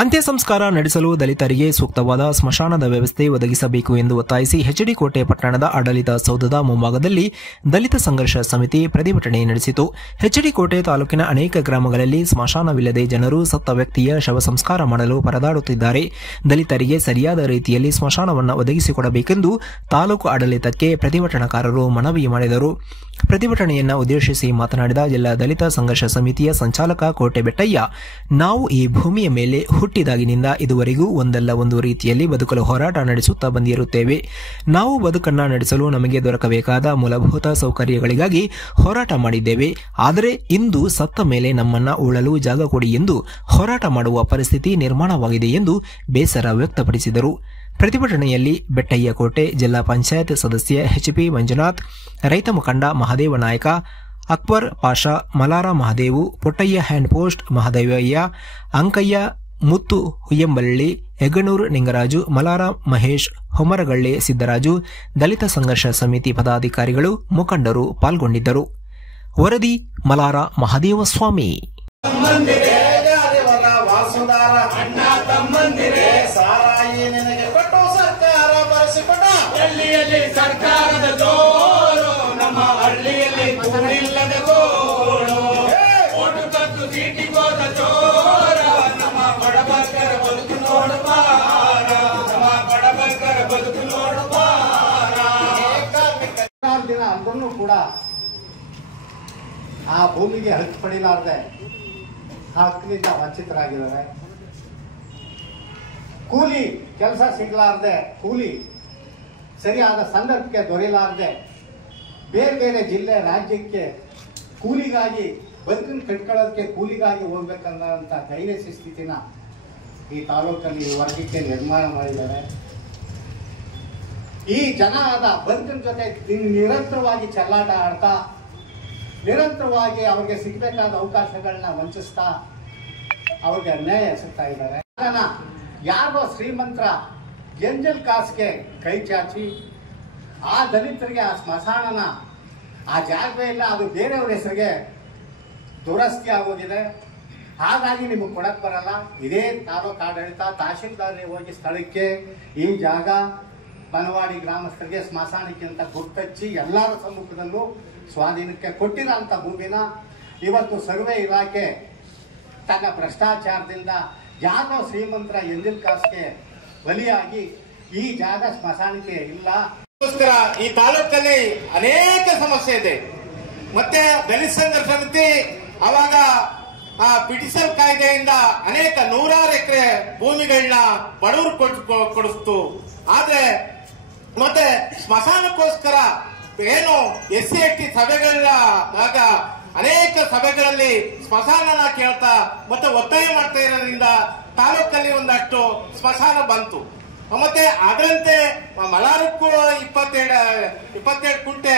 ಅಂತ್ಯ ಸಂಸ್ಕಾರ ನಡೆಸಲು ದಲಿತರಿಗೆ ಸೂಕ್ತವಾದ ಸ್ಮಶಾನದ ವ್ಯವಸ್ಥೆ ಒದಗಿಸಬೇಕು ಎಂದು ಒತ್ತಾಯಿಸಿ ಎಚ್ಡಿ ಕೋಟೆ ಪಟ್ಟಣದ ಆಡಳಿತ ಸೌಧದ ಮುಂಭಾಗದಲ್ಲಿ ದಲಿತ ಸಂಘರ್ಷ ಸಮಿತಿ ಪ್ರತಿಭಟನೆ ನಡೆಸಿತು. ಎಚ್ಡಿ ಕೋಟೆ ತಾಲೂಕಿನ ಅನೇಕ ಗ್ರಾಮಗಳಲ್ಲಿ ಸ್ಮಶಾನವಿಲ್ಲದೆ ಜನರು ಸತ್ತ ವ್ಯಕ್ತಿಯ ಶವ ಸಂಸ್ಕಾರ ಮಾಡಲು ಪರದಾಡುತ್ತಿದ್ದಾರೆ. ದಲಿತರಿಗೆ ಸರಿಯಾದ ರೀತಿಯಲ್ಲಿ ಸ್ಮಶಾನವನ್ನು ಒದಗಿಸಿಕೊಡಬೇಕೆಂದು ತಾಲೂಕು ಆಡಳಿತಕ್ಕೆ ಪ್ರತಿಭಟನಾಕಾರರು ಮನವಿ ಮಾಡಿದರು. ಪ್ರತಿಭಟನೆಯನ್ನು ಉದ್ದೇಶಿಸಿ ಮಾತನಾಡಿದ ಜಿಲ್ಲಾ ದಲಿತ ಸಂಘರ್ಷ ಸಮಿತಿಯ ಸಂಚಾಲಕ ಕೋಟೆ ಬೆಟ್ಟಯ್ಯ, ನಾವು ಈ ಭೂಮಿಯ ಮೇಲೆ ಹುಟ್ಟಿದಾಗಿನಿಂದ ಇದುವರೆಗೂ ಒಂದಲ್ಲ ಒಂದು ರೀತಿಯಲ್ಲಿ ಬದುಕಲು ಹೋರಾಟ ನಡೆಸುತ್ತಾ ಬಂದಿರುತ್ತೇವೆ. ನಾವು ಬದುಕನ್ನು ನಡೆಸಲು ನಮಗೆ ದೊರಕಬೇಕಾದ ಮೂಲಭೂತ ಸೌಕರ್ಯಗಳಿಗಾಗಿ ಹೋರಾಟ ಮಾಡಿದ್ದೇವೆ. ಆದರೆ ಇಂದು ಸತ್ತ ಮೇಲೆ ನಮ್ಮನ್ನ ಉಳಲು ಜಾಗ ಕೊಡಿ ಎಂದು ಹೋರಾಟ ಮಾಡುವ ಪರಿಸ್ಥಿತಿ ನಿರ್ಮಾಣವಾಗಿದೆ ಎಂದು ಬೇಸರ ವ್ಯಕ್ತಪಡಿಸಿದರು. ಪ್ರತಿಭಟನೆಯಲ್ಲಿ ಬೆಟ್ಟಯ್ಯ ಕೋಟೆ, ಜಿಲ್ಲಾ ಪಂಚಾಯತ್ ಸದಸ್ಯ ಎಚ್ಪಿ ಮಂಜುನಾಥ್, ರೈತ ಮುಖಂಡ ಮಹದೇವ ನಾಯಕ, ಅಕ್ಬರ್ ಪಾಷಾ, ಮಲಾರ ಮಹದೇವು, ಪುಟ್ಟಯ್ಯ ಹ್ಯಾಂಡ್ ಪೋಸ್ಟ್ ಮಹದೇವಯ್ಯ, ಅಂಕಯ್ಯ, ಮುತ್ತು ಹುಯ್ಯಂಬಳ್ಳಿ, ಹೆಗ್ಗನೂರು ನಿಂಗರಾಜು, ಮಲಾರ ಮಹೇಶ್, ಹೊಮರಗಳ್ಳಿ ಸಿದ್ದರಾಜು, ದಲಿತ ಸಂಘರ್ಷ ಸಮಿತಿ ಪದಾಧಿಕಾರಿಗಳು ಮುಖಂಡರು ಪಾಲ್ಗೊಂಡಿದ್ದರು. ವರದಿ ಮಲಾರ ಮಹದೇವಸ್ವಾಮಿ. ಸರ್ಕಾರದ ಜೋರು ನಮ್ಮ ಹಳ್ಳಿಯಲ್ಲಿ ಕೂಡಿಲ್ಲದ ಗೋಳು, ಓಟು ಕತ್ತು ಚೀಟಿಗೋದ ಚೋರ ನಮ್ಮ ಬಡಬಗ್ಗರ ಬದುಕು ನೋಡು ಬಾರ, ನಮ್ಮ ಬಡಬಗ್ಗರ ಬದುಕು ನೋಡು ಬಾರ. ದಿನ ಅಂದ್ರೂ ಕೂಡ ಆ ಭೂಮಿಗೆ ಹಕ್ಕು ಪಡಿಲಾರ್ದೆ ಹಕ್ಕಿನಿಂದ ವಂಚಿತರಾಗಿದ್ದಾರೆ. ಕೂಲಿ ಕೆಲಸ ಸಿಗಲಾರ್ದೆ, ಕೂಲಿ ಸರಿಯಾದ ಸಂದರ್ಭಕ್ಕೆ ದೊರೆಯಲಾರದೆ ಬೇರೆ ಬೇರೆ ಜಿಲ್ಲೆ ರಾಜ್ಯಕ್ಕೆ ಕೂಲಿಗಾಗಿ ಬದುಕನ್ನು ಕಟ್ಕೊಳ್ಳೋದಕ್ಕೆ ಕೂಲಿಗಾಗಿ ಹೋಗ್ಬೇಕನ್ನೋಂಥ ದೈನ್ಯ ಸ್ಥಿತಿನ ಈ ತಾಲೂಕಲ್ಲಿ ಈ ವರ್ಗಕ್ಕೆ ನಿರ್ಮಾಣ ಮಾಡಿದ್ದಾರೆ. ಈ ಜನ ಆದ ಬದುಕಿನ ಜೊತೆ ನಿರಂತರವಾಗಿ ಚೆಲ್ಲಾಟ ಆಡ್ತಾ, ನಿರಂತರವಾಗಿ ಅವ್ರಿಗೆ ಸಿಗಬೇಕಾದ ಅವಕಾಶಗಳನ್ನ ವಂಚಿಸ್ತಾ ಅವ್ರಿಗೆ ಅನ್ಯಾಯ ಎಸಗ್ತಾ ಇದ್ದಾರೆ. ಯಾರೋ ಶ್ರೀಮಂತರ ಎಂಜಲ್ ಕಾಸ್ಗೆ ಕೈ ಚಾಚಿ ಆ ದಲಿತರಿಗೆ ಆ ಸ್ಮಶಾನನ ಆ ಜಾಗವೇ ಇಲ್ಲ, ಅದು ಬೇರೆಯವ್ರ ಹೆಸರಿಗೆ ದುರಸ್ತಿ ಆಗೋಗಿದೆ. ಹಾಗಾಗಿ ನಿಮಗೆ ಕೊಡಕ್ ಬರಲ್ಲ. ಇದೇ ತಾಲೂಕು ಆಡಳಿತ ತಹಶೀಲ್ದಾರ್ ಹೋಗಿ ಸ್ಥಳಕ್ಕೆ ಈ ಜಾಗ ಬನವಾಡಿ ಗ್ರಾಮಸ್ಥರಿಗೆ ಸ್ಮಶಾನಕ್ಕೆ ಅಂತ ಗುರ್ತಚ್ಚಿ ಎಲ್ಲರ ಸಮ್ಮುಖದಲ್ಲೂ ಸ್ವಾಧೀನಕ್ಕೆ ಕೊಟ್ಟಿರೋ ಅಂಥ ಭೂಮಿನ ಇವತ್ತು ಸರ್ವೆ ಇಲಾಖೆ ತನ್ನ ಭ್ರಷ್ಟಾಚಾರದಿಂದ ಯಾರೋ ಶ್ರೀಮಂತರ ಎಂಜಿಲ್ ಕಾಸ್ಗೆ ಬಲಿಯಾಗಿ ಈ ಜಾಗ ಸ್ಮಶಾನಕ್ಕೆ ಇಲ್ಲ. ಈ ತಾಲೂಕಲ್ಲಿ ಅನೇಕ ಸಮಸ್ಯೆ ಇದೆ. ಮತ್ತೆ ದಲಿತ ಸಂಘರ್ಷ ಸಮಿತಿ ಅವಾಗ ಆ ಬ್ರಿಟಿಷರ್ ಕಾಯ್ದೆಯಿಂದ ಅನೇಕ ನೂರಾರು ಎಕರೆ ಭೂಮಿಗಳನ್ನ ಬಡವರು ಕೊಡಿಸ್ತು. ಆದ್ರೆ ಮತ್ತೆ ಸ್ಮಶಾನಕ್ಕೋಸ್ಕರ ಏನು SC ST ಸಭೆಗಳನ್ನ ಆಗ ಅನೇಕ ಸಭೆಗಳಲ್ಲಿ ಸ್ಮಶಾನನ ಕೇಳ್ತಾ ಮತ್ತೆ ಒತ್ತಾಯ ಮಾಡ್ತಾ ಇರೋದ್ರಿಂದ ತಾಲೂಕಲ್ಲಿ ಒಂದಷ್ಟು ಸ್ಮಶಾನ ಬಂತು. ಮತ್ತೆ ಅದರಂತೆ ಮಲಾರಕ್ಕೂ 27 ಕುಂಟೆ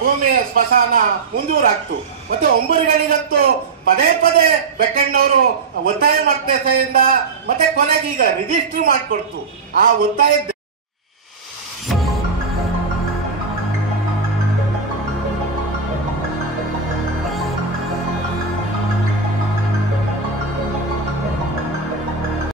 ಭೂಮಿ ಸ್ಮಶಾನ ಮುಂದೂರಾಗ್ತು. ಮತ್ತೆ ಒಂಬರಿಗಳಿಗಂತೂ ಪದೇ ಪದೇ ಬೆಟ್ಟಣ್ಣವರು ಒತ್ತಾಯ ಮಾಡ್ತಾ ಮತ್ತೆ ಕೊನೆಗೆ ಈಗ ರಿಜಿಸ್ಟರ್ ಮಾಡಿಕೊಡ್ತು. ಆ ಒತ್ತಾಯ